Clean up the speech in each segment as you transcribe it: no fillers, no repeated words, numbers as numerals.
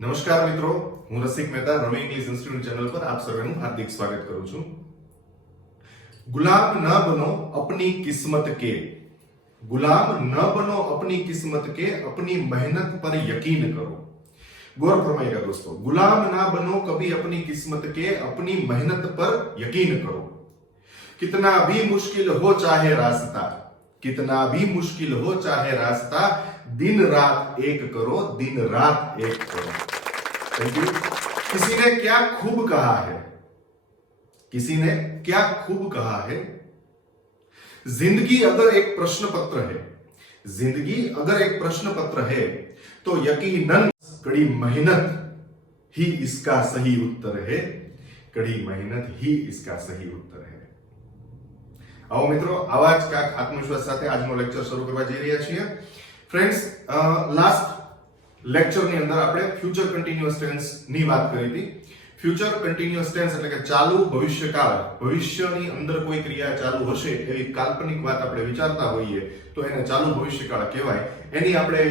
નમસ્કાર મિત્રો, હું રસિક મહેતા રવિ ઇંગ્લિશ ઇન્સ્ટિટ્યૂટ ચેનલ પર આપ સર્વેનું હાર્દિક સ્વાગત કરું છું। गुलाम न बनो अपनी किस्मत के, गुलाम न बनो अपनी किस्मत के, अपनी मेहनत पर यकीन करो। गौर फरमाइएगा दोस्तों, गुलाम ना बनो कभी अपनी किस्मत के, अपनी मेहनत पर यकीन करो। कितना भी मुश्किल हो चाहे रास्ता, कितना भी मुश्किल हो चाहे रास्ता, दिन रात एक करो, दिन रात एक करो। Thank you. किसी ने क्या खूब कहा है, किसी ने क्या खूब कहा है, जिंदगी अगर एक प्रश्न पत्र है, जिंदगी अगर एक प्रश्न पत्र है तो यकीनन कड़ी मेहनत ही इसका सही उत्तर है, कड़ी मेहनत ही इसका सही उत्तर है। आओ मित्रों, आवा ज काक आत्मविश्वास સાથે આજનો લેક્ચર શરૂ કરવા જઈ રહ્યા છીએ। ફ્રેન્ડ્સ, લાસ્ટ લેક્ચર ની અંદર આપણે ફ્યુચર કન્ટિન્યુઅસ ટેન્સ ની વાત કરી હતી। फ्यूचर कंटिन्यूअस टेंस એટલે કે ચાલુ ભવિષ્યકાળ, ભવિષ્યની અંદર કોઈ ક્રિયા ચાલુ હશે એવી કાલ્પનિક વાત આપણે વિચારતા હોઈએ તો એને ચાલુ ભવિષ્યકાળ કહેવાય। એની આપણે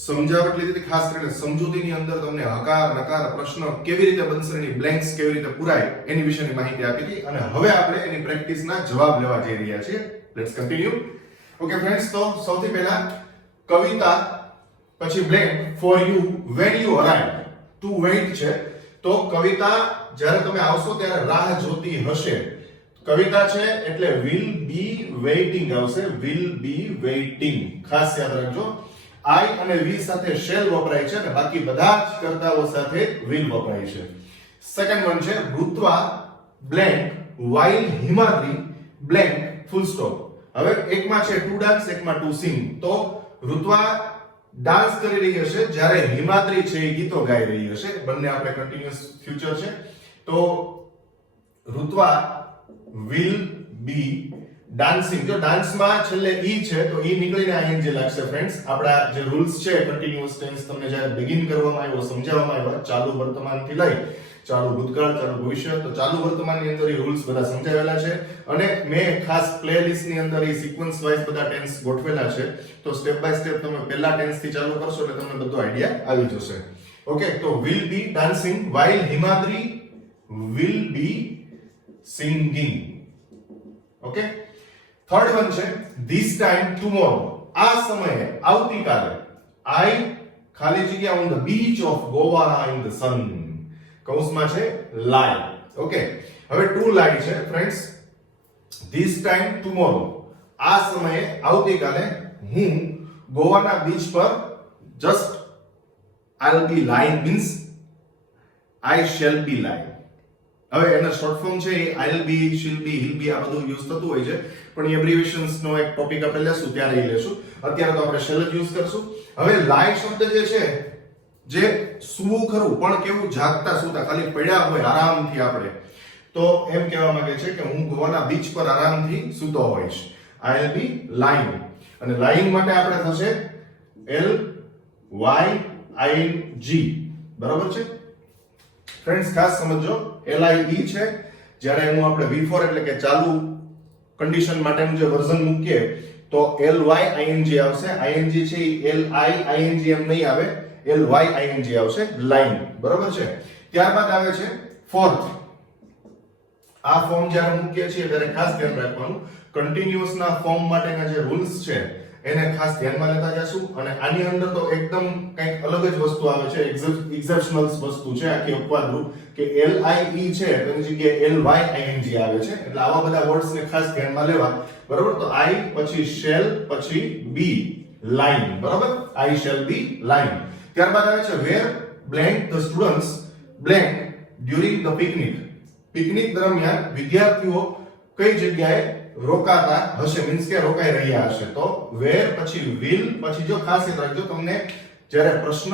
સમજાવટ લીધી હતી, ખાસ કરીને સમજૂતીની અંદર તમને હકાર નકાર પ્રશ્ન કેવી રીતે બનશે, એની બ્લેન્ક્સ કેવી રીતે પૂરાય એની વિશેની માહિતી આપી હતી અને હવે આપણે એની પ્રેક્ટિસના જવાબ લેવા જઈ રહ્યા છીએ। Let's continue. ઓકે ફ્રેન્ડ્સ, તો સૌથી પહેલા કવિતા પછી blank for you when you arrive, to wait છે। तो कविता જ્યારે તમે આવશો ત્યારે રાહ જોતી હશે। કવિતા છે એટલે will be waiting આવશે, will be waiting, ખાસ યાદ રાખજો। I અને we સાથે shall વપરાય છે અને બાકી બધા જ કર્તાઓ સાથે will વપરાય છે। સેકન્ડ વન છે ઋત્વા blank while હિમાદ્રી blank full stop। હવે એકમાં છે to dance, એકમાં to sing। તો ઋત્વા डांस કરી રહી હશે જ્યારે હિમાદ્રી છે એ ગીતો ગાઈ રહી હશે। બંને આપણે કન્ટિન્યુઅસ ફ્યુચર છે। તો ઋત્વા will be dancing, જો ડાન્સ માં છેલ્લે ઈ છે તો ઈ નીકળીને આઈએનજી લાગશે। ફ્રેન્ડ્સ, આપડા જે રૂલ્સ છે કન્ટિન્યુઅસ ટેન્સ તમને જ્યારે બિગિન કરવામાં આવ્યો, સમજાવવામાં આવ્યો, ચાલુ વર્તમાનથી લઈ ચાલુ ભૂતકાળ, ચાલુ ભવિષ્ય, તો ચાલુ વર્તમાનની અંદર એ રૂલ્સ બધા સમજાવેલા છે અને મેં ખાસ પ્લેલિસ્ટની અંદર એ સિક્વન્સ વાઇઝ બધા ટેન્સ ગોઠવેલા છે। તો સ્ટેપ બાય સ્ટેપ તમે પહેલા ટેન્સ થી ચાલુ કરશો એટલે તમને બધો આઈડિયા આવી જશે। ઓકે, તો will be dancing while હિમાદ્રી will be singing। Okay, third one છે this time tomorrow, આ સમયે આવતીકાલે I ખાલી જગ્યા on the beach of Goa in the sun, કૌંસમાં છે lie। ઓકે, હવે ટુ lie છે ફ્રેન્ડ્સ। this time tomorrow, આ સમયે આવતીકાલે હું ગોવાના બીચ પર just I'll be lying means I shall be lying। હવે એનો શોર્ટ ફોર્મ છે I'll be, she'll be, he'll be, આ બધું યુઝ થતું હોય છે પણ એ એબ્રિવિએશન્સ નો એક ટોપિક આપણે લેશું ત્યારે એ લેશું, અત્યારે તો આપણે shall જ યુઝ કરશું। હવે lie શબ્દ જે છે જે સૂવું ખરું પણ કેવું જાગતા સૂતા, ખાલી પડ્યા હોય આરામથી આપણે, તો એમ કહેવા માંગે છે કે હું ગોવાના બીચ પર આરામથી સૂતો હોઈશ। I'll be lying અને lying માટે આપણે થશે L Y I N G, બરાબર છે ફ્રેન્ડ્સ? ખાસ સમજો, L I E છે જ્યારે એનું આપણે before એટલે કે ચાલુ કન્ડિશન માટેનું જે વર્ઝન મૂકીએ તો L Y I N G આવશે। ING છે L I I N G એમ નહીં આવે, L Y I N G આવશે, લાઈન, બરાબર છે। ત્યારબાદ આવે છે ફોર્થ। આ ફોર્મ જ્યારે મૂકીએ છીએ ત્યારે ખાસ ધ્યાન રાખવાનું, કન્ટિન્યુઅસ ના ફોર્મ માટેના જે રૂલ્સ છે એને ખાસ ધ્યાનમાં લેતા જશું અને આની અંદર તો એકદમ કંઈક અલગ જ વસ્તુ આવે છે, એક્સેપ્શનલ વસ્તુ છે આખી અપવાદ રૂપ કે L I E છે તો એની જગ્યાએ L Y I N G આવે છે, એટલે આવા બધા વર્ડ્સ ને ખાસ ધ્યાનમાં લેવા, બરાબર? તો I પછી shall પછી be, lying, બરાબર? I shall be lying। ત્યારબાદ આવે છે where blank the students blank during the picnic, picnic દરમિયાન વિદ્યાર્થીઓ કઈ જગ્યાએ રોકાતા હશે, મીન્સ કે રોકાઈ રહ્યા હશે। તો where પછી will પછી, જો ખાસ યાદ રાખજો તમને જ્યારે પ્રશ્ન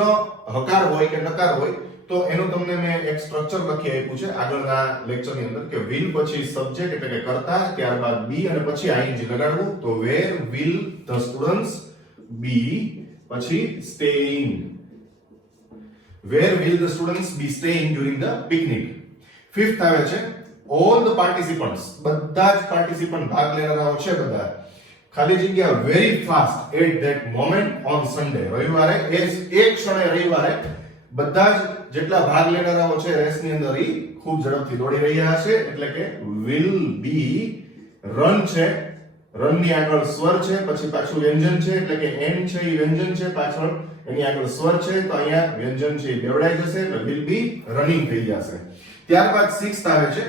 હકાર હોય કે નકાર હોય તો એનું તમને મેં એક સ્ટ્રક્ચર લખી આપ્યું છે આગળના લેક્ચરની અંદર કે will પછી સબ્જેક્ટ એટલે કે કર્તા, ત્યારબાદ be અને પછી ing લગાડવું। તો where will the students be પછી staying, where will the students be staying during the picnic। Fifth આવે છે all the participants, બધા જ પાર્ટિસિપન્ટ ભાગ લેનારાઓ છે બધા, ખાલી જગ્યા very fast at that moment on Sunday, રવિવારે એક ક્ષણે રવિવારે બધા જ જેટલા ભાગ લેનારાઓ છે રેસની અંદર એ ખૂબ ઝડપથી દોડી રહ્યા હશે, એટલે કે will be રન છે, રન ની આગળ સ્વર છે, પછી પાછું વ્યંજન છે, એટલે કે n છે એ વ્યંજન છે, પાછળ એની આગળ સ્વર છે, તો અહીંયા વ્યંજન છે એ બેવડાઈ જશે, એટલે will be રનિંગ થઈ જશે. ત્યારબાદ 6th આવે છે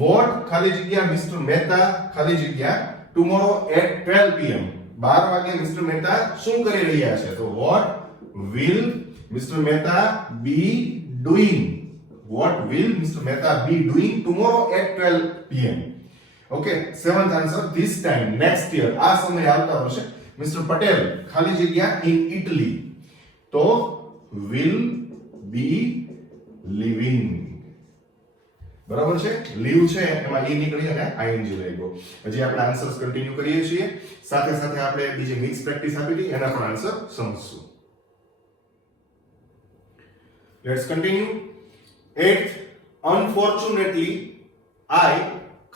what ખાલી જગ્યા મિસ્ટર મહેતા ખાલી જગ્યા tomorrow at 12 pm 12 વાગે મિસ્ટર મહેતા શું કરી રહ્યા છે? તો what will Mr. Mehta be doing? What will Mr. Mehta be doing tomorrow at 12 pm? Okay, 7th answer this time next year આ સમય આવતા વર્ષે Mr. Patel ખાલી જગ્યા in Italy તો will be living. બરાબર છે, લીવ છે એમાં ઈ નીકળી અને ing લઈ ગયો. હજી આપણે આન્સર્સ કન્ટિન્યુ કરીએ છીએ, સાથે સાથે આપણે બીજી મિક્સ પ્રેક્ટિસ આપી હતી એના પણ answer સમજશું. Let's continue. 8th, unfortunately, I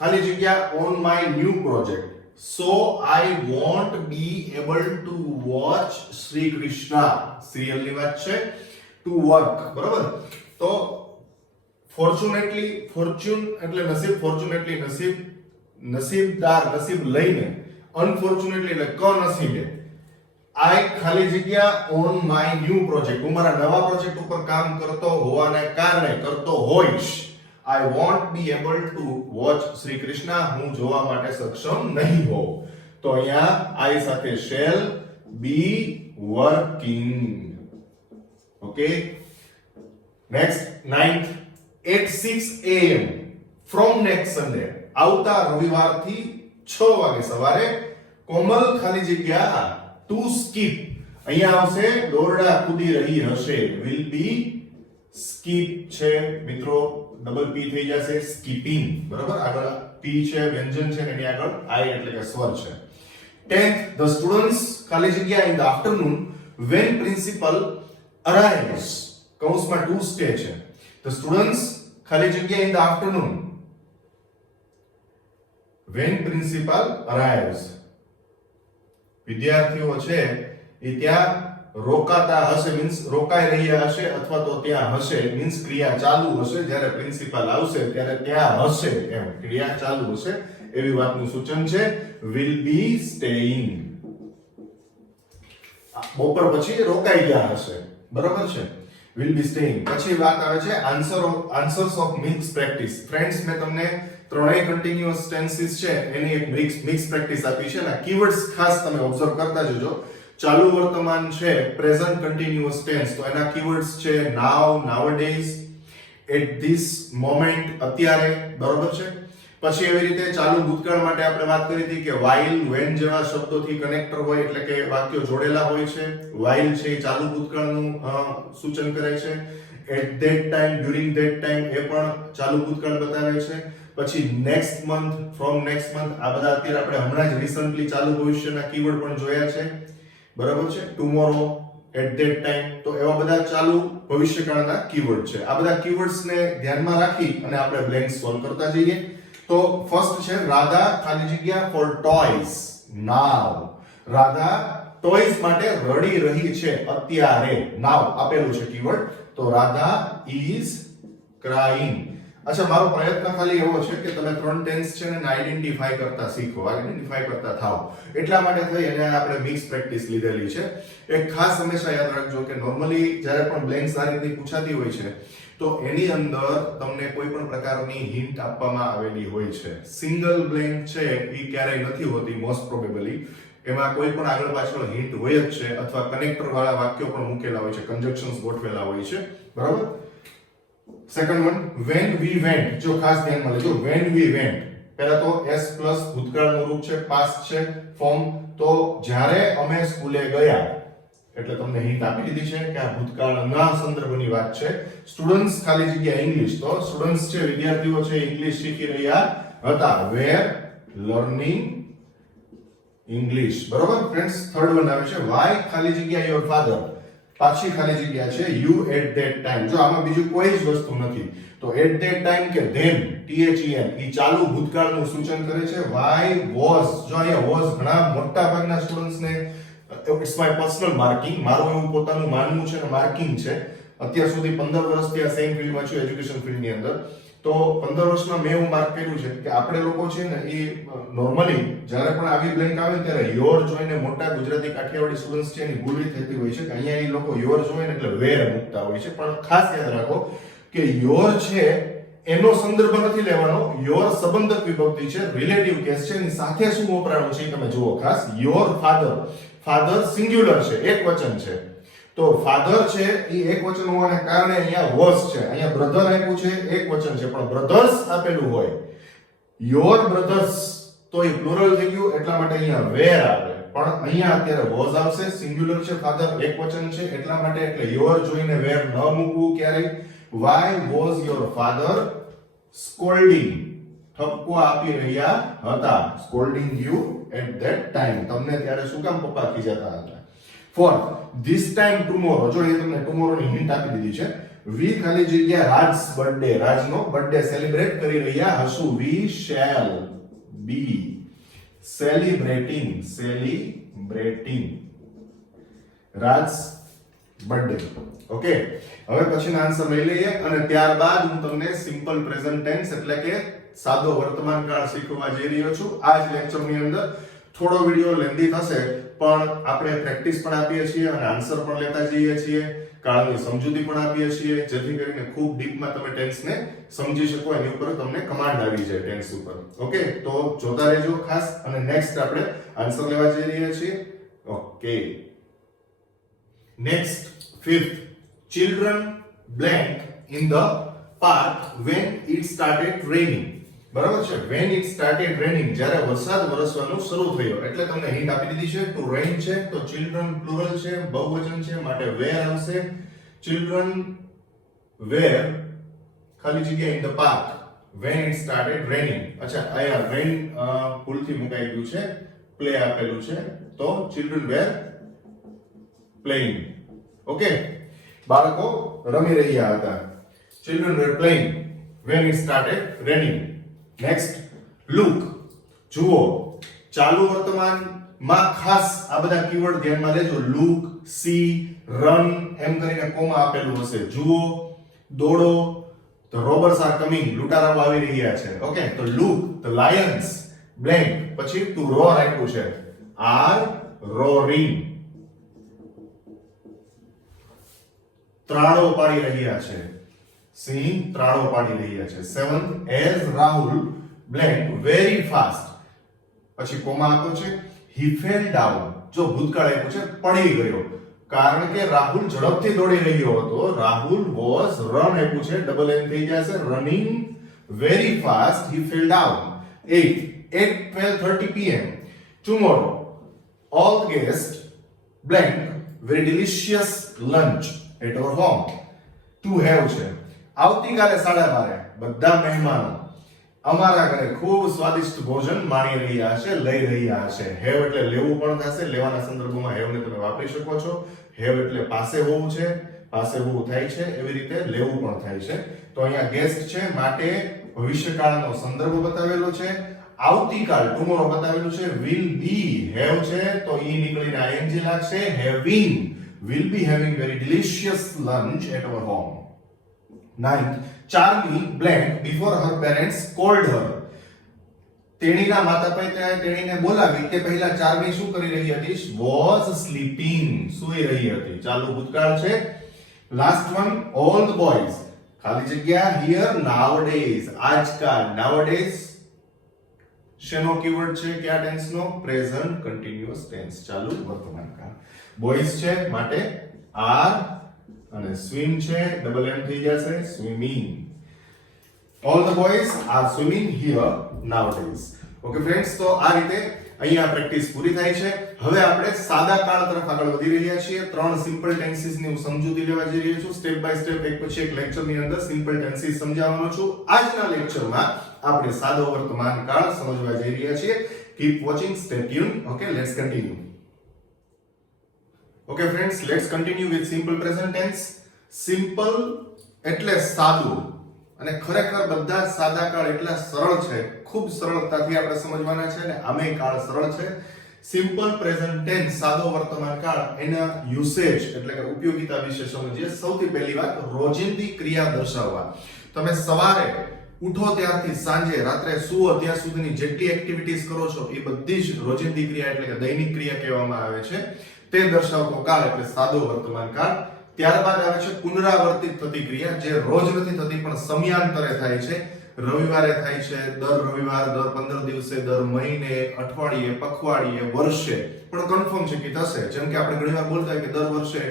ખાલી જગ્યા on my new project, so I won't be able to watch Sri Krishna serial ની વાત છે, to work. બરાબર, તો fortunately, fortune એટલે નસીબ, fortunately નસીબ, નસીબદાર નસીબ લઈને, unfortunately એટલે કનસીબે I ખાલી જગ્યા on my new project હું મારા નવા પ્રોજેક્ટ ઉપર કામ કરતો હોવાને કારણે કરતો હોઈશ. I won't be able to watch Shri Krishna હું જોવા માટે સક્ષમ નહીં હોઉં. તો અહીંયા I સાથે shall be working. Okay, next 9th, at 6 am from next Sunday આવતા રવિવારથી 6 વાગે સવારે કોમલ ખાલી જગ્યા to skip અહીંયા આવશે દોરડા કૂદી રહી હશે, will be skip છે મિત્રો, ડબલ p થઈ જશે skipping. બરાબર, આગળ p છે વ્યંજન છે, એની આગળ i એટલે કે સ્વર છે. 10th, the students ખાલી જગ્યા in the afternoon when principal arrives કૌંસમાં to stay છે. the students ખાલી જગ્યા in the afternoon when principal arrives વિદ્યાર્થીઓ છે એ ત્યાં રોકાતા હશે, મીન્સ રોકાઈ રહ્યા હશે, અથવા તો ત્યાં હશે મીન્સ ક્રિયા ચાલુ હશે, જ્યારે પ્રિન્સિપાલ આવશે ત્યારે ત્યાં હશે, એમ ક્રિયા ચાલુ હશે એવી વાતનું સૂચન છે. will be staying બપોર પછી રોકાઈ ગયા હશે. બરાબર છે, will be staying. પછી વાત આવે છે answers of mix practice. Friends, મેં તમને ત્રણેય કન્ટિન્યુઅસ ટેન્સીસ છે એની એક મિક્સ પ્રેક્ટિસ આપી છે. આ કીવર્ડ્સ ખાસ તમે ઓબ્ઝર્વ કરતા જજો. ચાલુ વર્તમાન છે પ્રેઝન્ટ કન્ટિન્યુઅસ ટેન્સ, તો એના કીવર્ડ્સ છે નાઉ, નાઉઅડેઝ, એટ ધીસ મોમેન્ટ અત્યારે. બરોબર છે. પછી એવી રીતે ચાલુ ભૂતકાળ માટે આપણે વાત કરી હતી કે while, when જેવા શબ્દોથી કનેક્ટર હોય એટલે કે વાક્યો જોડેલા હોય છે. while છે એ ચાલુ ભૂતકાળનું સૂચન કરે છે. at that time, during that time એ પણ ચાલુ ભૂતકાળ બતાવે છે. પછી next month, from next month, આ બધા અત્યારે આપણે હમણાં જ રિસન્ટલી ચાલુ ભવિષ્યના કીવર્ડ પણ જોયા છે. બરાબર છે. ટુમોરો, એટ ધેટ ટાઈમ, તો એવા બધા ચાલુ ભવિષ્યકાળના કીવર્ડ છે. આ બધા કીવર્ડ્સને ધ્યાનમાં રાખી અને આપણે બ્લેન્ક સોલ્વ કરતા જઈએ. તો ફર્સ્ટ છે રાધા ખાલી જગ્યા ફોર ટોયઝ નાવ. રાધા ટોયઝ માટે રડી રહી છે અત્યારે. નાવ આપેલું છે કીવર્ડ, તો રાધા ઇઝ ક્રાઇંગ. અચ્છા, મારો પ્રયત્ન ખાલી એવો છે કે તમે ત્રણ ટેન્સ છે ને આઈડેન્ટિફાઈ કરતા શીખો, આઈડેન્ટિફાઈ કરતા થાઓ. એટલા માટે થઈ અને આપણે મિક્સ પ્રેક્ટિસ લીધેલી છે. એક ખાસ હંમેશા યાદ રાખજો કે નોર્મલી જ્યારે પણ બ્લેન્ક્સ આ રીતે પૂછાતી હોય છે તો એની અંદર તમને કોઈ પણ પ્રકારની હિન્ટ આપવામાં આવેલી હોય છે. સિંગલ બ્લેન્ક છે એ ક્યારેય નથી હોતી મોસ્ટ પ્રોબેબલી. એમાં કોઈ પણ આગળ પાછળ હિન્ટ હોય જ છે, અથવા કનેક્ટર વાળા વાક્યો પણ મૂકેલા હોય છે, કન્જક્શન્સ ગોઠવેલા હોય છે. બરાબર. Second one, when we went, જો ખાસ ધ્યાનમાં લેજો, when we went પહેલા તો s પ્લસ ભૂતકાળનું રૂપ છે, પાસ્ટ છે, ફોર્મ. તો જ્યારે અમે સ્કૂલે ગયા એટલે તમને હિન્ટ આપી દીધી છે કે આ ભૂતકાળના સંદર્ભની વાત છે. સ્ટુડન્ટ્સ ખાલી જગ્યા ઇંગ્લિશ, તો સ્ટુડન્ટ્સ છે વિદ્યાર્થીઓ છે ઇંગ્લિશ શીખી રહ્યા હતા. વેર લર્નિંગ ઇંગ્લિશ. બરોબર ફ્રેન્ડ્સ. થર્ડ વન આવે છે વાય ખાલી જગ્યા યોર ફાધર, પાછી ખાલી જગ્યા છે યુ એટ ધેટ ટાઈમ. જો આમાં બીજું કોઈ જ વસ્તુ નથી તો એટ ધેટ ટાઈમ કે ધેન, THEN, એ ચાલુ ભૂતકાળનું સૂચન કરે છે. વાય વોઝ, જો અહીંયા વોઝ ઘણા મોટા ભાગના સ્ટુડન્ટ્સને ઇટ્સ માય પર્સનલ માર્કિંગ, મારું એવું પોતાનું માનવું છે ને માર્કિંગ છે. અત્યાર સુધી 15 વર્ષથી આ સેમ ફિલ્ડમાં છું, એજ્યુકેશન ફિલ્ડની અંદર. તો 15 વર્ષમાં મેં એવું માર્ક કર્યું છે કે આપણે લોકો છે ને એ નોર્મલી જ્યારે પણ આવી બ્લેન્ક આવે ત્યારે યોર જોઈને મોટા ગુજરાતી કાઠિયાવાડી સ્ટુડન્ટ્સ છે એની ભૂલ થતી હોય છે કે અહીંયા એ લોકો યોર જોઈને એટલે વેર મૂકતા હોય છે. પણ ખાસ યાદ રાખો કે યોર છે એનો સંદર્ભ નથી લેવાનો. યોર સંબંધક વિભક્તિ છે, રિલેટિવ કેસ છે. એની સાથે શું વપરાણું છે તમે જુઓ ખાસ. યોર ફાધર, ફાધર સિંગ્યુલર છે, એક વચન છે. તો ફાધર છે એ એક વચન હોવાને કારણે અહીંયા વોઝ છે. અહીંયા બ્રધર આપ્યું છે, એક વચન છે, પણ બ્રધર્સ આપેલું હોય યોર બ્રધર્સ તો એ પ્લુરલ થઈ ગયું, એટલા માટે અહીંયા વેર આવે. પણ અહીંયા અત્યારે વોઝ આવશે, સિંગ્યુલર છે, ફાધર એક વચન છે, એટલા માટે એટલે યોર જોઈને વેર ન મૂકવું ક્યારેય. Why was your father scolding? ઠપકો આપી રહ્યા હતા. Scolding you at that time. તમને ત્યારે શું કામ પપ્પા ખીજાતા હતા? For this time tomorrow, જો એ તમને tomorrow ની હિન્ટ આપી દીધી છે. We ખાલી જગ્યા રાજ's બર્થડે, રાજનો બર્થડે સેલિબ્રેટ કરી રહ્યા હશું. We shall be celebrating Raj's birthday. Okay, હવે પછીનો આન્સર લઈ લઈએ અને ત્યારબાદ હું તમને સિમ્પલ પ્રેઝન્ટ ટેન્સ એટલે કે સાદો વર્તમાન કાળ શીખવા જઈ રહ્યો છું. આ જ લેક્ચરની અંદર થોડો વિડિયો લેન્ધી થશે, પણ આપણે પ્રેક્ટિસ પણ આપીએ છીએ અને આન્સર પણ લેતા જઈએ છીએ, કાળની સમજૂતી પણ આપીએ છીએ, જેથી કરીને ખૂબ ડીપમાં તમે ટેન્સને સમજી શકો, એની ઉપર તમને કમાન્ડ આવી જાય ટેન્સ ઉપર. ઓકે, તો જોતા રહેજો ખાસ. અને નેક્સ્ટ આપણે આન્સર લેવા જઈ રહ્યા છીએ. Okay, next fifth. Children blank in the park when it started raining. બરાબર છે, when it started raining, જ્યારે વરસાદ વરસવાનું શરૂ થયો. એટલે તમને હિન્ટ આપી દીધી છે. to rain છે તો children પ્લુરલ છે, બહુવચન છે, માટે where આવશે. children were ખાલી જગ્યા in the park when it started raining. અચ્છા, અહીંયા rain ભૂલથી મુકાઈ ગયું છે, play આપેલું છે, તો children were playing. ઓકે, બાળકો રમી રહ્યા હતા. Children were playing when it started raining. Next, look, જુઓ. ચાલુ વર્તમાનમાં ખાસ આ બધા કીવર્ડ ધ્યાનમાં લેજો. look, see, run એમ કરીને કોમા આપેલું હશે. જુઓ, દોડો, the robbers are coming, લૂંટારાઓ આવી રહ્યા છે. ઓકે, તો look, the lions blank પછી to roar આપ્યું છે, are roaring. ત્રાળો પાડી રહ્યા છે, સિંહ ત્રાળો પાડી રહ્યા છે. 7, as Rahul blank very fast પછી કોમા આપ્યો છે, he fell down. જો ભૂતકાળ આપ્યું છે, પડી ગયો, કારણ કે રાહુલ ઝડપથી દોડી રહ્યો હતો. રાહુલ was run આપ્યું છે, ડબલ એન થઈ જશે, running very fast, he fell down. 8, at 12:30 pm tomorrow all guests blank very delicious lunch at our home. To have છે, આવતીકાલે 12:30 બધા મહેમાનો અમારા ઘરે ખૂબ સ્વાદિષ્ટ ભોજન માણી રહ્યા હશે, લઈ રહ્યા હશે. હેવ એટલે લેવું પણ થશે, લેવાના સંદર્ભમાં હેવ ને તમે વાપરી શકો છો. હેવ એટલે પાસે હોવું છે, પાસે હોવું થાય છે, એવી રીતે લેવું પણ થાય છે. તો અહીંયા ગેસ્ટ છે, માટે ભવિષ્યકાળનો સંદર્ભ બતાવેલો છે. આવતીકાલ ટુમોરો બતાવેલું છે. will be have છે તો ઈ નીકળીને ing લાગશે. having will be having very delicious lunch at our home. 9, Charlie blank before her parents called her. તેણીના માતા-પિતાએ તેણીને બોલાવી તે પહેલા ચાર્મી શું કરી રહી હતી? was sleeping, સૂઈ રહી હતી. ચાલુ ભૂતકાળ છે. Last one, all the boys ખાલી જગ્યા here nowadays, આજકાલ. nowadays શેનો કીવર્ડ છે? કયા ટેન્સનો? પ્રેઝન્ટ કન્ટિન્યુઅસ ટેન્સ, ચાલુ વર્તમાન કાળ. બોયઝ છે માટે are અને swim છે, ડબલ એમ થઈ જશે, swimming. all the boys are swimming here nowadays. Okay friends, તો આ રીતે અહીંયા પ્રેક્ટિસ પૂરી થાય છે. હવે આપણે સાદા કાળ તરફ આગળ વધી રહ્યા છીએ. 3 સિમ્પલ ટેન્સીસ ની હું સમજૂતી લેવા જઈ રહ્યો છું. સ્ટેપ બાય સ્ટેપ એક પછી એક લેક્ચરની અંદર સિમ્પલ ટેન્સીસ સમજાવવાનો છું. આજના લેક્ચરમાં આપણે સાદો વર્તમાન કાળ સમજવા જઈ રહ્યા છીએ. Keep watching, stay tune. Okay, let's continue. Okay friends, let's continue with simple present tense. Simple એટલે સાદું, અને ખરેખર બધા જ સાદા કાળ એટલા સરળ છે, ખૂબ સરળતાથી આપણે સમજવાના છે, અને આમે કાળ સરળ છે. સિમ્પલ પ્રેઝન્ટ ટેન્સ સાદો વર્તમાન કાળ એના યુસેજ એટલે કે ઉપયોગિતા વિશે સમજીએ. સૌથી પહેલી વાત, રોજિંદી ક્રિયા દર્શાવવા. તમે સવારે ઉઠો ત્યારથી સાંજે રાત્રે સુવો ત્યાં સુધીની જેટલી એક્ટિવિટીઝ કરો છો એ બધી જ રોજિંદી ક્રિયા એટલે કે દૈનિક ક્રિયા કહેવામાં આવે છે. તે દર્શાવતો કાળ એટલે સાદો વર્તમાન કાળ. ત્યારબાદ આવે છે પુનરાવર્તિત થતી ક્રિયા, જે રોજ નથી થતી પણ સમયાંતરે થાય છે. રવિવારે થાય છે, દર રવિવાર, દર 15 દિવસે, દર મહિને, અઠવાડિયે, પખવાડિયે, વર્ષે પણ કન્ફર્મ છે કે થશે. જેમ કે આપણે ઘણીવાર બોલતા હોય કે દર વર્ષે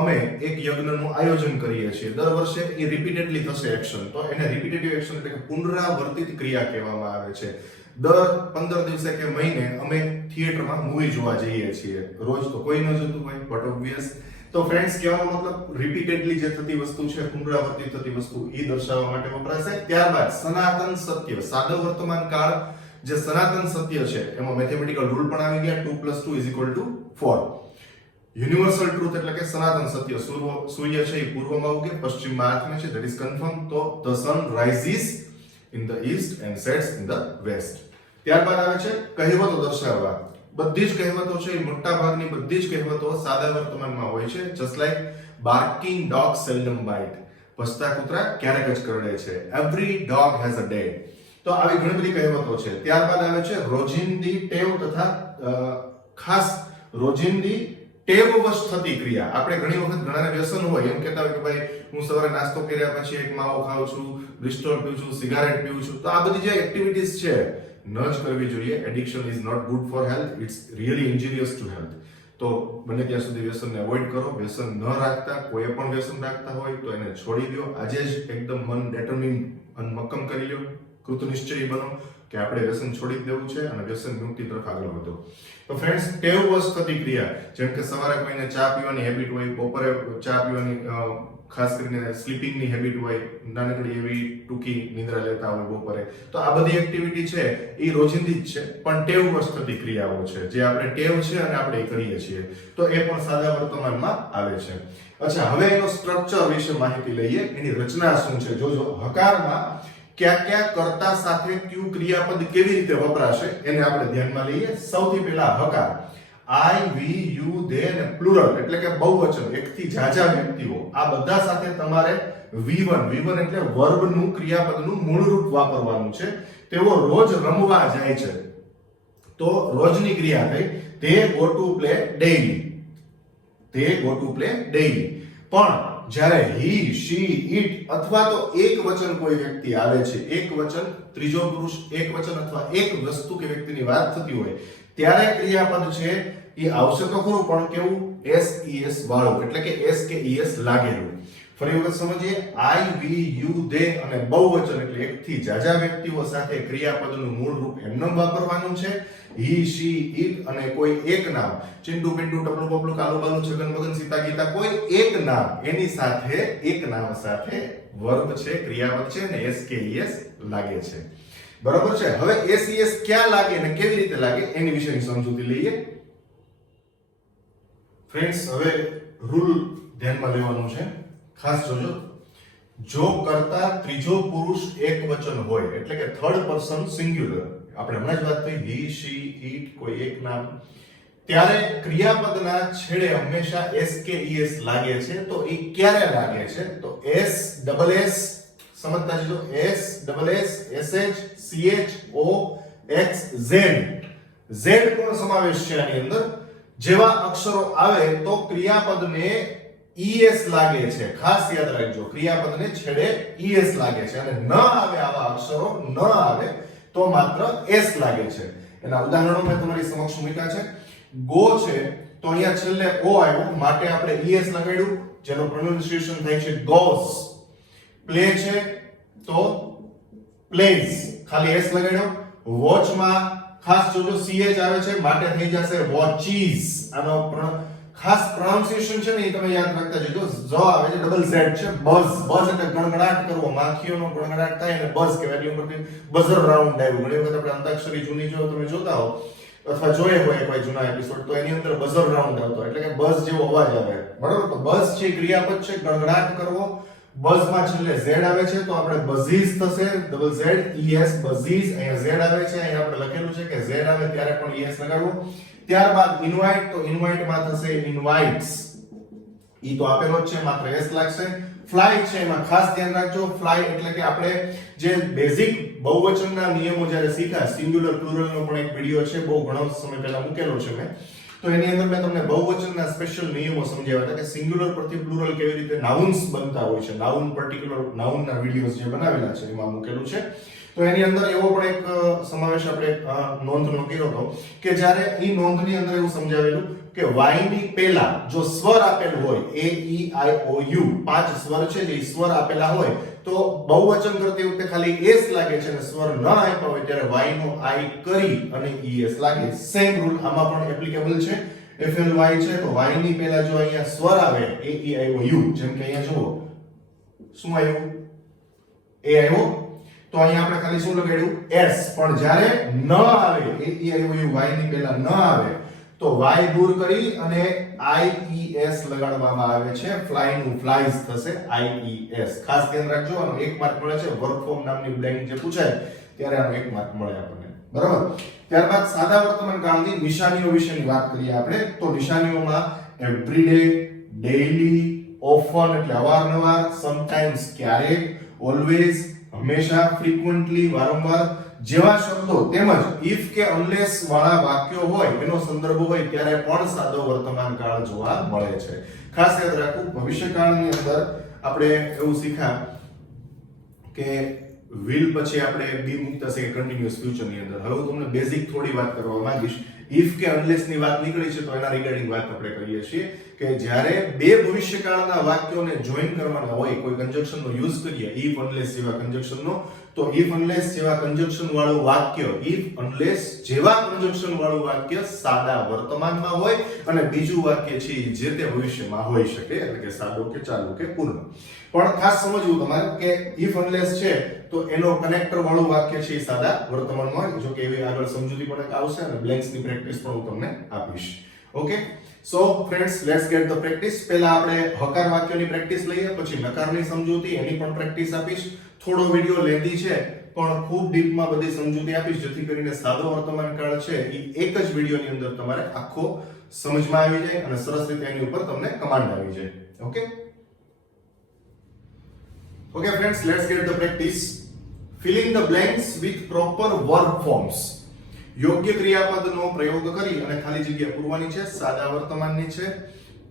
અમે એક યજ્ઞનું આયોજન કરીએ છીએ, દર વર્ષે એ રિપીટેડલી થશે એક્શન, તો એને રિપીટેટિવ એક્શન એટલે કે પુનરાવર્તિત ક્રિયા કહેવામાં આવે છે. દર 15 દિવસે કે મહિને અમે થિયેટરમાં મૂવી જોવા જઈએ છીએ. રોજ તો કોઈ ન જતું હોય, બટ ઓબ્વિયસ. તો ફ્રેન્ડ્સ, કહેવાનો મતલબ રિપીટેડલી જે થતી વસ્તુ છે, પુનરાવર્તિત થતી વસ્તુ, એ દર્શાવવા માટે વપરાશે. ત્યારબાદ સનાતન સત્ય, સાદો વર્તમાન કાળ જે સનાતન સત્ય છે એમાં મેથેમેટિકલ રૂલ પણ આવી ગયા. 2 + 2 = 4. યુનિવર્સલ ટ્રુથ એટલે કે સનાતન સત્ય, સૂર્ય છે એ પૂર્વમાં ઉગે, પશ્ચિમમાં આથમે છે, ધેટ ઇઝ કન્ફર્મ. તો the sun rises in the east and sets in the west. ત્યારબાદ આવે છે કહેવતો દર્શાવવા. બધી જ કહેવતો છે, મોટા ભાગની બધી જ કહેવતો સાદા વર્તમાનમાં હોય છે. Just like barking dog seldom bite, ભસતા કૂતરા ક્યારેક જ કરડે છે. Every dog has a day. તો આવી ઘણી બધી કહેવતો છે. ત્યારબાદ આવે છે રોજિંદી ટેવ તથા ખાસ રોજિંદી ટેવવશ થતી ક્રિયા. આપણે ઘણી વખત ઘણાને વ્યસન હોય, એમ કહેતા હોય કે ભાઈ હું સવારે નાસ્તો કર્યા પછી એક માવો ખાઉં છું, બ્રિસ્ટોલ પીઉં છું, સિગારેટ પીઉં છું. તો આ બધી જે એક્ટિવિટીઝ છે ન જ કરવી જોઈએ. Addiction is not good for health, it's really injurious to health. તો બને ત્યાં સુધી વ્યસનને અવોઇડ કરો. વ્યસન ન રાખતા, કોઈ પણ વ્યસન રાખતા હોય તો એને છોડી દો. આજે જ એકદમ મન ડિટરમિન અને મક્કમ કરી લો, કૃતનિશ્ચયી બનો કે આપણે વ્યસન છોડી જ દેવું છે અને વ્યસન મુક્તિ તરફ આગળ વધો. તો ફ્રેન્ડ્સ, ટેવવશ થતી ક્રિયા, જેમ કે સવારે કોઈને ચા પીવાની હેબિટ હોય, બપોરે ચા પીવાની ખાસ કરીને સ્લીપિંગની હેબિટ હોય, નાનકડી એવી ટૂંકી નિદ્રા લેતા હોય બપોરે, તો આ બધી એક્ટિવિટી છે એ રોજિંદી જ છે પણ ટેવવશ થતી ક્રિયાઓ છે, જે આપણે ટેવ છે અને આપણે એ કરીએ છીએ. તો એ પણ સાદા વર્તમાનમાં આવે છે. અચ્છા, હવે એનો સ્ટ્રક્ચર વિશે માહિતી લઈએ. એની રચના શું છે જોજો. હકારમાં ક્યાં ક્યાં કર્તા સાથે ક્યુ ક્રિયાપદ કેવી રીતે વપરાશે એને આપણે ધ્યાનમાં લઈએ. સૌથી પહેલા હકાર, આઈ, વી, યુ, ધે અને પ્લુરલ એટલે કે બહુવચન, એકથી જાજા વ્યક્તિઓ, આ બધા સાથે તમારે V1 એટલે વર્બનું ક્રિયાપદનું મૂળ રૂપ વાપરવાનું છે. તેઓ રોજ રમવા જાય છે, તો રોજની ક્રિયા થઈ. they go to play daily, they go to play daily. પણ જ્યારે he, she, it અથવા તો એક વચન કોઈ વ્યક્તિ આવે છે, એક વચન, ત્રીજો પુરુષ, એક વચન અથવા એક વસ્તુ કે વ્યક્તિની વાત થતી હોય, ત્યારે ક્રિયાપદ છે એ આવશે તો ખરું, પણ કેવું? SES વાળું, એટલે કે S કે ES લાગેલું. ફરી વખત સમજીએ. I, we, you, they અને બહુવચન એટલે એકથી જાજા વ્યક્તિઓ સાથે ક્રિયાપદનું મૂળ રૂપ એમનેમ વાપરવાનું છે. he, she, it અને કોઈ એક નામ, ચિંટુ, પિન્ટુ, ટપલું, પપલું, કાલુ, બાલુ, છગન, મગન, સીતા, ગીતા, કોઈ એક નામ, એની સાથે એક નામ સાથે વર્બ છે, ક્રિયાપદ છે અને S કે ES લાગે છે. બરાબર છે. હવે SES ક્યાં લાગે અને કેવી રીતે લાગે એની વિશેની સમજૂતી લઈએ. ફ્રેન્ડ્સ, હવે રૂલ ધ્યાનમાં લેવાનું છે, ખાસ જોજો. જો કરતા ત્રીજો પુરુષ એક વચન હોય એટલે કે થર્ડ પર્સન સિંગ્યુલર, આપણે હમણાં જ વાત થઈ he, she, it, કોઈ એક નામ, ત્યારે ક્રિયાપદના છેડે હંમેશા S કે ES લાગે છે. તો એ ક્યારે લાગે છે? તો SSS સમજતા જજો. SSS, SH, CH, O, X, Z, Z પણ સમાવેશ છે આની અંદર. જેવા અક્ષરો આવે તો ક્રિયાપદને ES લાગે છે. ખાસ યાદ રાખજો, ક્રિયાપદને છેડે ES લાગે છે. અને ન આવે આવા અક્ષરો, ન આવે તો માત્ર S લાગે છે. એના ઉદાહરણો મેં તમારી સમક્ષ મૂક્યા છે. ગો છે તો અહીંયા છેલ્લે O આવ્યો, માટે આપણે ES લગાડ્યું, જેનો પ્રોનાઉન્સિએશન થાય છે goes. પ્લે છે તો plays, ખાલી S લગાડ્યો. વોચમાં ખાસ જોજો CH આવે છે, માટે થઈ જશે watches. આનો ખાસ પ્રોનાઉન્સિએશન છે ને એ તમે યાદ રાખતા જજો. ઝ આવે છે, ડબલ Z છે. બઝ, બઝ એટલે ગણગણાટ કરવો, માખીઓનો ગણગણાટ થાય અને બઝ કહેવાય. એટલે ઉપરથી બઝર રાઉન્ડ આવ્યું. ઘણી વખત આપણે અંતાક્ષરી જૂની જો તમે જોતા હો અથવા જોયે હોય કોઈ જૂના એપિસોડ, તો એની અંદર બઝર રાઉન્ડ આવતો એટલે કે બઝ જેવો અવાજ આવે. બરાબર? તો બઝ છે ક્રિયાપદ છે, ગણગણાટ કરવો, બઝ માં છેલ્લે z આવે છે તો આપણે બઝીઝ થશે, ડબલ z es બઝીઝ. અહીંયા z આવે છે, અહીંયા આપણે લખેલું છે કે z આવે ત્યારે પણ es લગાડવો. ત્યારબાદ ઇનવાઇટ, તો ઇનવાઇટ માં થશે ઇનવાઇટ્સ, ઈ તો આપેલો જ છે, માત્ર s લાગશે. ફ્લાય છે, એમાં ખાસ ધ્યાન રાખજો, ફ્લાય એટલે કે આપણે જે બેઝિક બહુવચનના નિયમો જ્યારે શીખ્યા, સિંગ્યુલર પ્લુરલ નો પણ એક વિડિયો છે, બહુ ઘણો સમય પહેલા મૂકેલો છે મેં, તો એની અંદર મેં તમને બહુવચનના સ્પેશિયલ નિયમો સમજાવ્યા હતા કે સિંગ્યુલર પરથી પ્લુરલ કેવી રીતે નાઉન્સ બનતા હોય છે, નાઉન પર્ટિક્યુલર નાઉનના વિડિયોઝ જે બનાવેલા છે એમાં મૂકેલું છે. તો એની અંદર એવો પણ એક સમાવેશ આપણે નોંધનો કર્યો હતો કે જ્યારે ઈ નોંધની અંદર એવું સમજાવેલું કે y ની પહેલા જો સ્વર આપેલ હોય, a e i o u, 5 સ્વર છે, જે સ્વર આપેલા હોય તો બહુવચન કરતી વખતે ખાલી s લાગે છે, અને સ્વર ન આપ્યા હોય ત્યારે y નો i કરી અને es લાગે. સેમ રૂલ આમાં પણ એપ્લિકેબલ છે. fly છે તો y ની પહેલા જો અહીંયા સ્વર આવે a e i o u, જેમ કે અહીંયા જુઓ શું આવ્યું, a આવ્યો, તો અહીંયા આપણે ખાલી શું લગાડ્યું, s. પણ જ્યારે ન આવે a e i o u, y ની પહેલા ન આવે તો y દૂર કરી અને ies લગાડવામાં આવે છે. ફ્લાય નું ફ્લાઈઝ થશે ies. ખાસ ધ્યાન રાખજો, આનો 1 માર્ક મળે છે. વર્ક ફોર્મ નામની બ્લેન્ક જે પૂછાય ત્યારે આનો 1 માર્ક મળે આપણને, બરાબર. ત્યારબાદ સાદા વર્તમાન કાળની નિશાનીઓ વિશેની વાત કરીએ આપણે, તો નિશાનીઓમાં એવરીડે, ડેઈલી, ઓફન એટલે અવારનવાર, સમટાઈમ્સ ક્યારેક, ઓલવેઝ હંમેશા, ફ્રીક્વન્ટલી વારંવાર જેવા શબ્દો તેમજ ઇફ કે અનલેસ વાળા વાક્યો હોય એનો સંદર્ભ હોય ત્યારે પણ સાદો વર્તમાન કાળ જોવા મળે છે. ખાસ યાદ રાખવું, ભવિષ્યકાળની અંદર આપણે એવું શીખ્યા કે will પછી આપણે બી મૂકતા છે કન્ટિન્યુઅસ ફ્યુચર ની અંદર. હવે હું તમને બેઝિક થોડી વાત કરવા માંગીશ. ઇફ કે અનલેસ ની વાત નીકળી છે તો એના રિગાર્ડિંગ વાત આપણે કરીએ છીએ કે જ્યારે બે ભવિષ્યકાળના વાક્યોને જોઈન કરવાના હોય, કોઈ કન્જક્શન નો યુઝ કરીએ, ઇફ અનલેસ જેવા કન્જક્શન નો, તો ઇફ અનલેસ જેવા કન્જક્શન વાળું વાક્ય, ઇફ અનલેસ જેવા કન્જક્શન વાળું વાક્ય સાદા વર્તમાનમાં હોય અને બીજું વાક્ય છે જે તે ભવિષ્યમાં હોઈ શકે, એટલે કે સાદો કે ચાલુ કે પૂર્ણ. પણ ખાસ સમજવું તમારે કે ઇફ અનલેસ છે તો એનો કનેક્ટર વાળું વાક્ય છે એ સાદા વર્તમાનમાં હોય. જો કે એવી આગળ સમજૂતી પણ આવશે અને બ્લેન્ક્સ ની પ્રેક્ટિસ પણ હું તમને આપીશ. Okay, so friends, let's get the practice. પહેલા આપણે હકાર વાક્યોની પ્રેક્ટિસ લઈએ, પછી નકારની સમજૂતી, એની પણ પ્રેક્ટિસ આપીશ. થોડો વિડિયો લેન્ધી છે પણ ખૂબ ડીપમાં બધી સમજૂતી આપીશ, જેથી કરીને સાદો વર્તમાન કાળ છે એ એક જ વિડિયોની અંદર તમારે આખો સમજમાં આવી જાય અને સરસ રીતે એની ઉપર તમને કમાન્ડ આવી જાય. Okay okay friends, let's get the practice. Filling the blanks with proper verb forms. યોગ્ય ક્રિયાપદનો પ્રયોગ કરી અને ખાલી જગ્યા પૂરવાની છે. સાદા વર્તમાનની છે,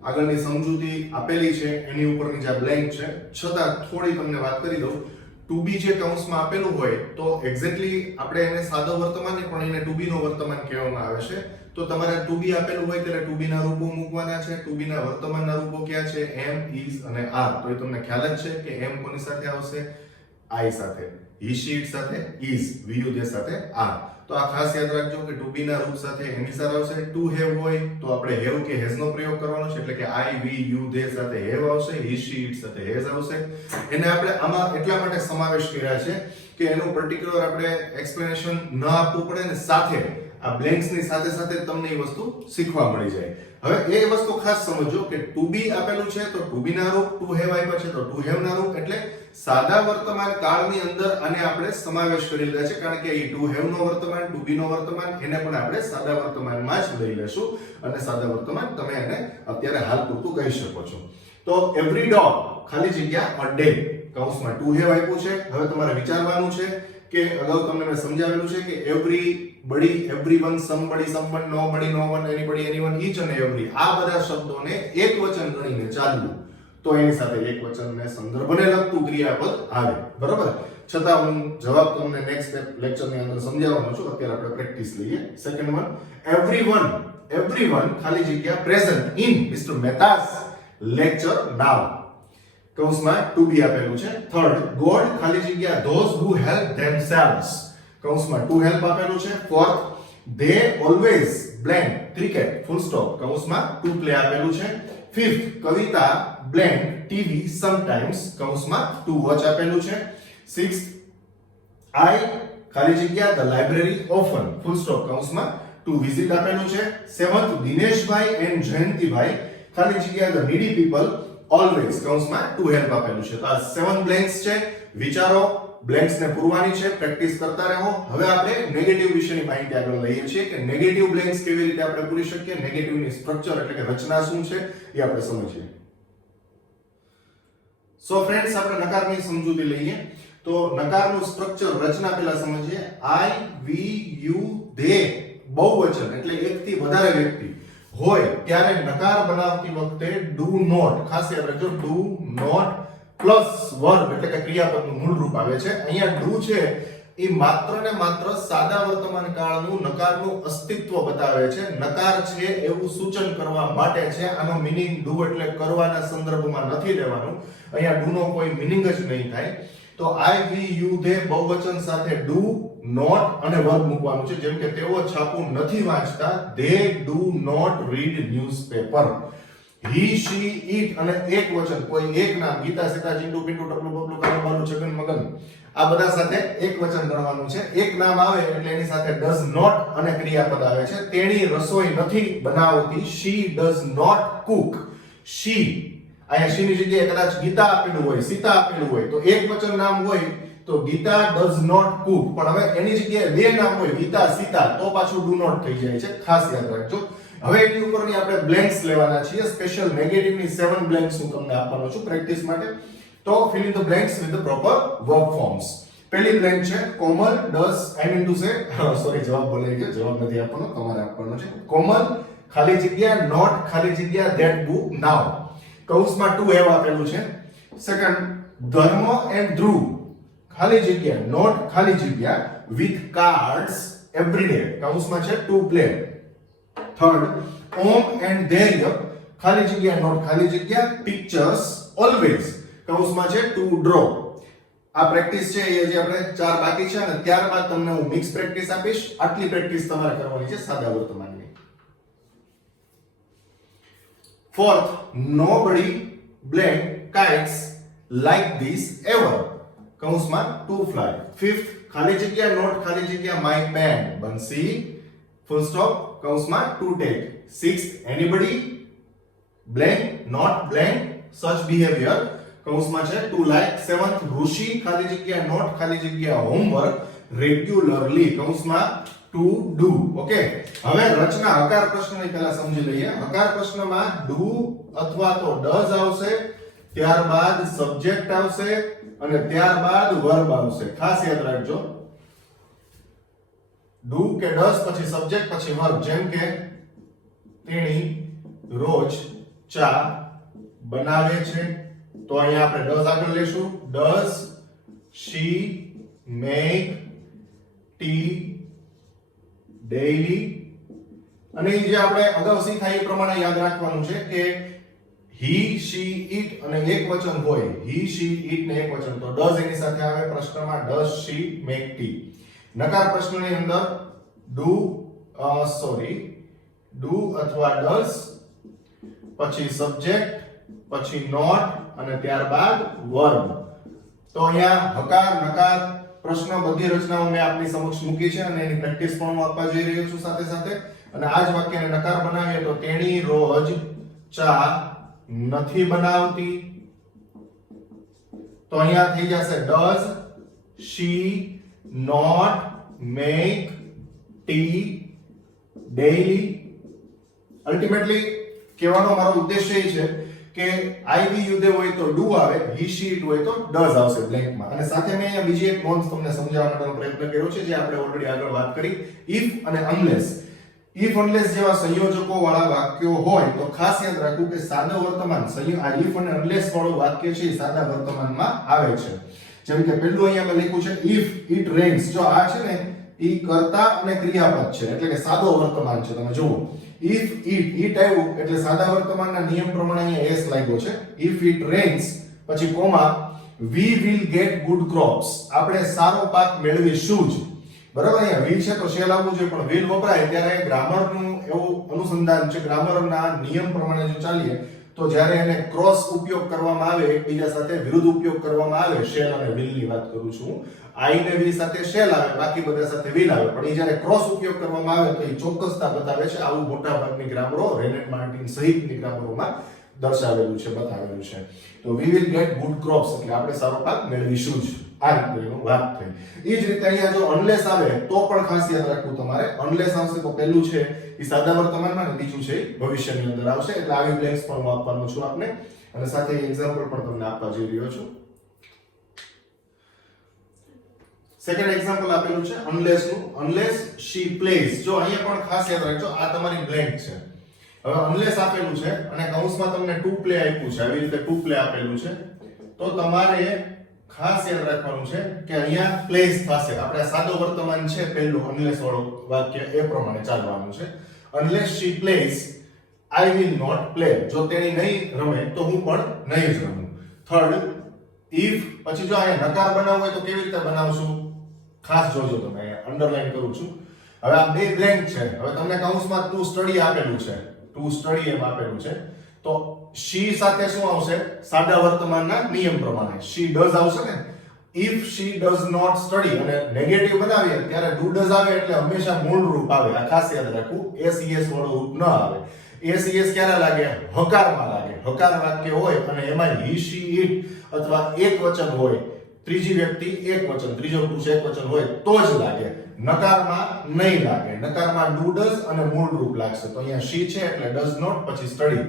આગળની સમજૂતી આપેલી છે, એની ઉપરની જે બ્લેન્ક છે. છતાં થોડી તમને વાત કરી દઉં, ટુ બી જે કૌંસમાં આપેલું હોય તો એક્ઝેક્ટલી આપણે એને સાદો વર્તમાન નહીં પણ એને ટુ બી નો વર્તમાન કહેવામાં આવે છે. તો તમારે ટુ બી આપેલું હોય ત્યારે ટુ બી ના રૂપો મૂકવાના છે. ટુ બી ના વર્તમાનના રૂપો ક્યાં છે? એમ, ઇઝ અને આર. તો એ તમને ખ્યાલ જ છે કે એમ કોની સાથે આવશે? આઈ સાથે, હી શી ઇટ સાથે, ઇઝ, વી યુ ધે સાથે આર. તો આ ખાસ યાદ રાખજો કે ટુ બી ના રૂપ સાથે એમિસાર આવશે. ટુ હેવ હોય તો આપણે હેવ કે હેઝ નો પ્રયોગ કરવાનો છે, એટલે કે આઈ, વી, યુ, ધે સાથે હેવ આવશે, હી શી ઇટ સાથે હેઝ આવશે. એને આપણે આમાં એટલા માટે સમાવેશ કર્યા છે કે એનું પર્ટિક્યુલર આપણે એક્સપ્લેનેશન ન આપવું પડે ને સાથે આ બ્લેન્ક્સ ની સાથે સાથે તમને એ વસ્તુ શીખવા મળી જાય. હવે એ વસ્તુ ખાસ સમજો કે ટુ બી આપેલું છે તો ટુ બી ના રૂપ, ટુ હેવ આપ્યા છે તો ટુ હેવ ના રૂપ, એટલે સાદા વર્તમાન કાળની અંદર આને આપણે સમાવેશ કરી લીધા છે, કારણ કે એ ટુ હેવ નો વર્તમાન, ટુ બી નો વર્તમાન, એને પણ આપણે સાદા વર્તમાનમાં જ લઈ લેશું અને સાદા વર્તમાન તમે એને અત્યારે હાલ પૂરતું કહી શકો છો. તો એવરી ડોગ ખાલી જગ્યા અ ડે કૌંસમાં ટુ હેવ આપ્યું છે. હવે તમારે વિચારવાનું છે કે અગાઉ તમને મેં સમજાવેલું છે કે everybody, everyone, somebody, someone, nobody, no one, anybody, anyone, each અને એવરી, આ બધા શબ્દોને એક વચન ગણીને ચાલવું તો એની સાથે એક વચનને સંદર્ભને લગતું ક્રિયાપદ આવે, બરાબર. છતાં હું જવાબ તમને નેક્સ્ટ લેક્ચરની અંદર સમજાવવાનો છું. અત્યારે આપણે પ્રેક્ટિસ લઈએ. સેકન્ડ વન, એવરીવન, એવરીવન ખાલી જગ્યા present in mister Mehta's lecture નાઉ, કૌંસમાં ટુ બી આપેલું છે. થર્ડ, ગોડ ખાલી જગ્યા ધોઝ હુ હેલ્પ ધેમસેલ્વ્સ, કૌંસમાં ટુ હેલ્પ આપેલું છે. Fourth, they always blank cricket, full stop, કૌંસમાં ટુ પ્લે આપેલું છે. ફિફ્થ, કવિતા બ્લેન્ક ટીવી સમટાઈમ્સ, કૌંસમાં ટુ વોચ આપેલું છે. સિક્સ્થ, આઈ ખાલી જગ્યા the library often, full stop, કૌંસમાં ટુ વિઝિટ આપેલું છે. સેવન્થ, દિનેશભાઈ એન્ડ જયંતિભાઈ ખાલી જગ્યા ધ નીડી પીપલ ઓલવેઝ કૌંસમાં ટુ હેલ્પ આપેલું છે. તો આ 7 બ્લેન્ક્સ છે. વિચારો, બ્લેન્ક્સ ને પૂરવાની છે, પ્રેક્ટિસ કરતા રહો. હવે આપણે નેગેટિવ વિશેની માહિતી આગળ લઈએ છીએ કે નેગેટિવ બ્લેન્ક્સ કેવી રીતે આપણે પૂરી શકીએ, નેગેટિવની સ્ટ્રક્ચર એટલે કે રચના શું છે એ આપણે સમજીએ. સો ફ્રેન્ડ્સ, આપણે નકારની સમજૂતી લઈએ. તો નકારનું સ્ટ્રક્ચર, રચના પહેલા સમજીએ. આઈ, વી, યુ, ધે બહુવચન એટલે એકથી વધારે વ્યક્તિ હોય ત્યારે નકાર બનાવતી વખતે ડુ નોટ, ખાસ યાદ રાખજો, ડુ નોટ પ્લસ વર્બ એટલે કે ક્રિયાપદનું મૂળ રૂપ આવે છે. અહીંયા ડુ છે એ માત્ર ને માત્ર સાદા વર્તમાન કાળનું નકારનું અસ્તિત્વ બતાવે છે. નકાર છે એવું સૂચન કરવા માટે છે. આનો મીનિંગ ડુ એટલે કરવાના સંદર્ભમાં નથી લેવાનું. અહીંયા ડુ નો કોઈ મીનિંગ જ નહીં થાય. તો આઈ, વી, યુ, ધે બહુવચન સાથે ડુ, નોટ અને વર્બ મૂકવાનું છે. જેમ કે તેઓ છાપું નથી વાંચતા, they do not read newspaper. He, she, it અને એક વચન, કોઈ એક નામ, ગીતા, સીતા, ચિંટુ, પિન્ટુ, ટપલું, બબલું, કાનુ, બાનુ, છગન, મગન, આ બધા સાથે એક વચન ગણવાનું છે. એક નામ આવે એટલે એની સાથે ડઝ નોટ અને ક્રિયાપદ આવે છે. તેણી રસોઈ નથી બનાવતી, શી ડઝ નોટ કુક. શી, અહીંયા શી ની જગ્યાએ કદાચ ગીતા આપેલું હોય, સીતા આપેલું હોય તો એક વચન નામ હોય તો ગીતા ડઝ નોટ કુક. પણ હવે એની જગ્યાએ બે નામ હોય, ગીતા, સીતા, તો પાછું ડુ નોટ થઈ જાય છે. ખાસ યાદ રાખજો. હવે એની ઉપરની આપણે બ્લેન્ક્સ લેવાના છીએ. સ્પેશિયલ નેગેટિવની 7 બ્લેન્ક્સ હું તમને આપવાનો છું પ્રેક્ટિસ માટે. તો fill in the blanks with the proper verb forms. પહેલી બ્લેન્ક છે Komal does, I mean to say, sorry જવાબ બોલાઈ ગયો, જવાબ નથી આપવાનો, તમારે આપવાનો છે. કોમલ ખાલી જગ્યા નોટ ખાલી જગ્યા ધેટ બુક નાઉ. કૌંસમાં ટુ હેવ આપેલું છે. સેકન્ડ, ધર્મ એન્ડ ધ્રુવ ખાલી જગ્યા નોટ ખાલી જગ્યા વિથ કાર્ડ્સ એવરી ડે. કૌંસમાં છે to play. Third, Om and ધૈર્ય ખાલી જગ્યા નોટ ખાલી જગ્યા પિક્ચર્સ ઓલવેઝ. કૌંસમાં છે ટુ ડ્રો. આ પ્રેક્ટિસ છે એ જે આપણે 4 બાકી છે અને ત્યારબાદ તમને હું મિક્સ પ્રેક્ટિસ આપીશ. આટલી પ્રેક્ટિસ તમારે કરવાની છે સાદા વર્તમાનની. Fourth, nobody blank kites like this ever. કૌંસમાં to fly. ફિફ્થ, ખાલી જગ્યા નોટ ખાલી જગ્યા my pen બંસી full stop કૌંસમાં to take. Sixth, anybody blank not blank such behavior કૌંસમાં છે to like. સેવન્થ, ઋષિ ખાલી જગ્યા નોટ ખાલી જગ્યા homework regularly કૌંસમાં to do. ઓકે, હવે રચના હકાર પ્રશ્નની પહેલા સમજી લઈએ. હકાર પ્રશ્નમાં do અથવા તો does આવશે, ત્યારબાદ સબ્જેક્ટ આવશે અને ત્યારબાદ વર્બ આવશે. ખાસ યાદ રાખજો, do કે does પછી સબ્જેક્ટ પછી વર્બ. જેમ કે તેણી રોજ ચા બનાવે છે, તો અહીંયા આપણે does આગળ લેશું. does she make tea daily? અને જે આપણે અગાઉ શીખ્યા એ પ્રમાણે યાદ રાખવાનું છે કે he, she, it અને એક વચન હોય, he, she, it ને એક વચન, તો does એની સાથે આવે પ્રશ્નમાં. does she make tea? નકાર પ્રશ્નની અંદર do અથવા does પછી સબ્જેક્ટ પછી નોટ અને ત્યારબાદ વર્બ. તો અહીંયા હકાર નકાર પ્રશ્ન બધી રચનાઓ મેં આપની સમક્ષ મૂકી છે અને એની પ્રેક્ટિસ પણ હું આપવા જઈ રહ્યો છું સાથે સાથે. અને આ જ વાક્યને નકાર બનાવીએ તો તેણી રોજ ચા નથી બનાવતી, તો અહીંયા થઈ જશે does she not make tea daily? Ultimately કહેવાનો મારો ઉદ્દેશ્ય એ છે કે I, we, you, they હોય તો do આવે, he, she, it હોય તો does આવશે બ્લેન્કમાં. અને સાથે મેં અહીંયા બીજી એક નોંધ તમને સમજાવવા માટેનો પ્રયત્ન કર્યો છે જે આપણે ઓલરેડી આગળ વાત કરી. if અને unless, if unless જેવા સંયોજકો વાળા વાક્યો હોય તો ખાસ યાદ રાખવું કે સાદા વર્તમાન આ if અને unless વાળું વાક્ય છે એ સાદા વર્તમાનમાં આવે છે. જેમ કે પહેલું અહીંયા મેં લખ્યું છે if it rains. જો આ છે ને ઈ કર્તા અને ક્રિયાપદ છે એટલે કે સાદો વર્તમાન છે. તમે જુઓ, if it આવ્યું એટલે સાદા વર્તમાનના નિયમ પ્રમાણે અહીંયા s લાગ્યો છે. if it rains પછી comma we will get good crops. આપણે સારો પાક મેળવીશું જ. બરાબર, અહીંયા will છે તો shall આવવું જોઈએ, પણ will વપરાય ત્યારે ગ્રામરનું એવું અનુસંધાન છે, ગ્રામરના નિયમ પ્રમાણે જો ચાલીએ તો જ્યારે એને ક્રોસ ઉપયોગ કરવામાં આવે, એકબીજા સાથે વિરુદ્ધ ઉપયોગ કરવામાં આવે, shall અને will ની વાત કરું છું. I ને will સાથે shall આવે, બાકી બધા સાથે will આવે, પણ એ જ્યારે ક્રોસ ઉપયોગ કરવામાં આવે તો એ ચોક્કસતા બતાવે છે. આવું મોટા ભાગની ગ્રામરો રેનેટ માર્ટિન સહિતની ગ્રામરોમાં દર્શાવેલું છે, બતાવેલું છે. તો we will get good crops એટલે આપણે સારો પાક મેળવીશું જ. આ રીતની વાત થઈ. એ જ રીતે અહીંયા જો unless આવે તો પણ ખાસ યાદ રાખવું તમારે. unless આવશે તો પહેલું છે એ સાદા વર્તમાનમાં અને બીજું છે એ ભવિષ્યની અંદર આવશે. એટલે આવી બ્લેન્ક્સ પણ હું આપવાનો છું આપને, અને સાથે એક્ઝામ્પલ પણ તમને આપવા જઈ રહ્યો છું. સેકન્ડ એક્ઝામ્પલ આપેલું છે unless નું. unless she plays. જો અહીંયા પણ ખાસ યાદ રાખજો, આ તમારી બ્લેન્ક છે. હવે unless આપેલું છે અને કૌંસમાં તમને to play આપ્યું છે, આવી રીતે to play આપેલું છે, તો તમારે ખાસ યાદ રાખવાનું છે કે અહીંયા plays થશે. આપણે સાદો વર્તમાન છે પહેલું unless વાળું વાક્ય એ પ્રમાણે ચાલવાનું છે. unless she plays I will not play. જો તેણી નહીં રમે તો હું પણ નહીં જ રમું. થર્ડ, if પછી જો અહીંયા નકાર બનાવવો હોય તો કેવી રીતે બનાવશું? ખાસ જોજો તમે, અહીંયા અંડરલાઈન કરું છું. હવે આ બે બ્લેન્ક છે. હવે તમને કૌંસમાં ટુ સ્ટડી આપેલું છે, ટુ સ્ટડી એમ આપેલું છે, તો she સાથે શું આવશે? સાદા વર્તમાનના નિયમ પ્રમાણે she does આવશે ને. if she does not study અને નેગેટિવ બનાવીએ ત્યારે do does આવે એટલે હંમેશા મૂળ રૂપ આવે. આ ખાસ યાદ રાખવું, ses વાળું રૂપ ન આવે. ses ક્યારે લાગે? હકારમાં લાગે. હકાર વાક્ય હોય અને એમાં he she it અથવા એક વચન હોય, ત્રીજી વ્યક્તિ એક વચન, ત્રીજો પુરુષ એક વચન હોય તો જ લાગે. નકારમાં નહીં લાગે. નકારમાં do does અને મૂળ રૂપ લાગશે. તો અહીંયા she છે એટલે does not, પછી study,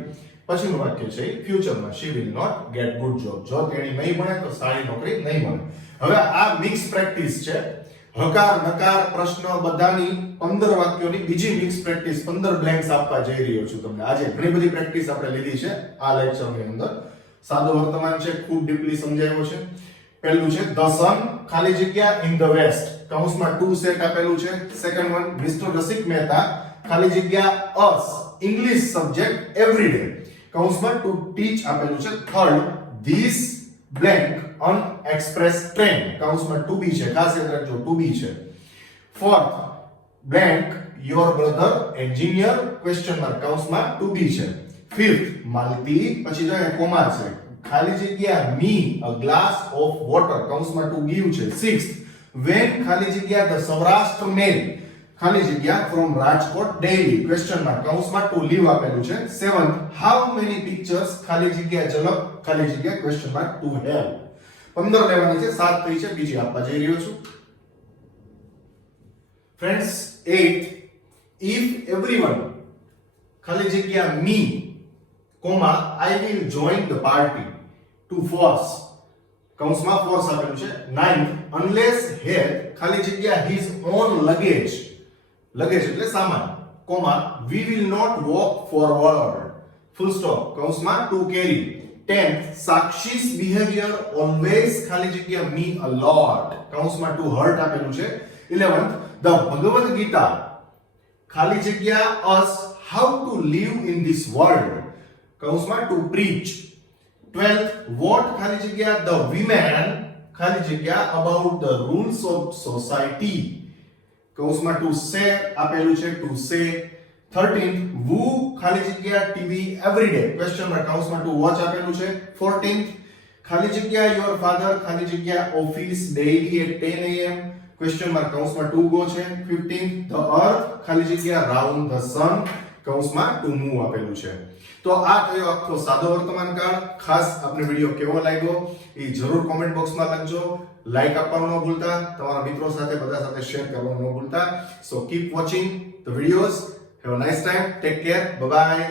પછીનું વાક્ય છે ફ્યુચરમાં she will not get good job. જો તેણી નહીં ભણે તો સારી નોકરી નહીં મળે. હવે આ મિક્સ પ્રેક્ટિસ છે. હકાર, નકાર, પ્રશ્ન બધાની 15 વાક્યોની બીજી મિક્સ પ્રેક્ટિસ, 15 બ્લેન્ક્સ આપવા જઈ રહ્યો છું તમને. આજે ઘણી બધી પ્રેક્ટિસ આપણે લીધી છે આ લેક્ચરની અંદર. સાદો વર્તમાન છે, ખૂબ ડીપલી સમજાવ્યો છે. પહેલું છે the sun ખાલી જગ્યા in the west, કૌંસમાં to સેટ આપેલું છે. સેકન્ડ વન મિસ્ટર રસિક મહેતા ખાલી જગ્યા us English subject every day, કૌંસમાં to teach આપેલું છે. Third, this blank on express train, કૌંસમાં to be છે, ખાસ યાદ રાખજો to be છે. Fourth, blank your brother engineer question mark, કૌંસમાં to be છે. ફિફ્થ, માલતી પછી જો કોમા છે, ખાલી જગ્યા me a glass of water, કૌંસમાં to give છે. સિક્સ્થ, when ખાલી જગ્યા the સૌરાષ્ટ્ર mail, ખાલી જગ્યા from Rajkot daily question mark, કૌંસમાં to live આપેલું છે. સેવન્થ, how many pictures ખાલી જગ્યા ઝલક ખાલી જગ્યા question mark to have. 15 લેવાની છે, 7 થઈ છે, બીજી આપવા જઈ રહ્યો છું. ફ્રેન્ડ્સ, 8, if everyone ખાલી જગ્યા me I will join the party to force, કૌંસમાં force આપેલું છે. 9th, unless had ખાલી જગ્યા his own luggage, luggage એટલે સામાન, we will not walk forward, full stop, કૌંસમાં to carry. 10th, Sakshi's behavior always ખાલી જગ્યા me a lot, કૌંસમાં to hurt આપેલું છે. 11th, the Bhagavad Gita ખાલી જગ્યા us how to live in this world, કૌંસમાં to preach. 12th, what ખાલી જગ્યા the women ખાલી જગ્યા about the rules of society, કૌંસમાં to say આપેલું છે, to say. 13th, who ખાલી જગ્યા TV every day question mark, કૌંસમાં to watch આપેલું છે. 14th, ખાલી જગ્યા your father ખાલી જગ્યા office daily at 10 am question mark, કૌંસમાં to go છે. 15th, the earth ખાલી જગ્યા round the sun, કૌંસમાં to move આપેલું છે. તો આ થયો આખો સાદો વર્તમાન કાળ. ખાસ આપને વિડિયો કેવો લાગ્યો એ જરૂર કોમેન્ટ બોક્સમાં લખજો. લાઈક આપવાનું ન ભૂલતા, તમારા મિત્રો સાથે બધા સાથે શેર કરવાનું ન ભૂલતા. સો keep watching the videos. Have a nice time. Take care. Bye bye.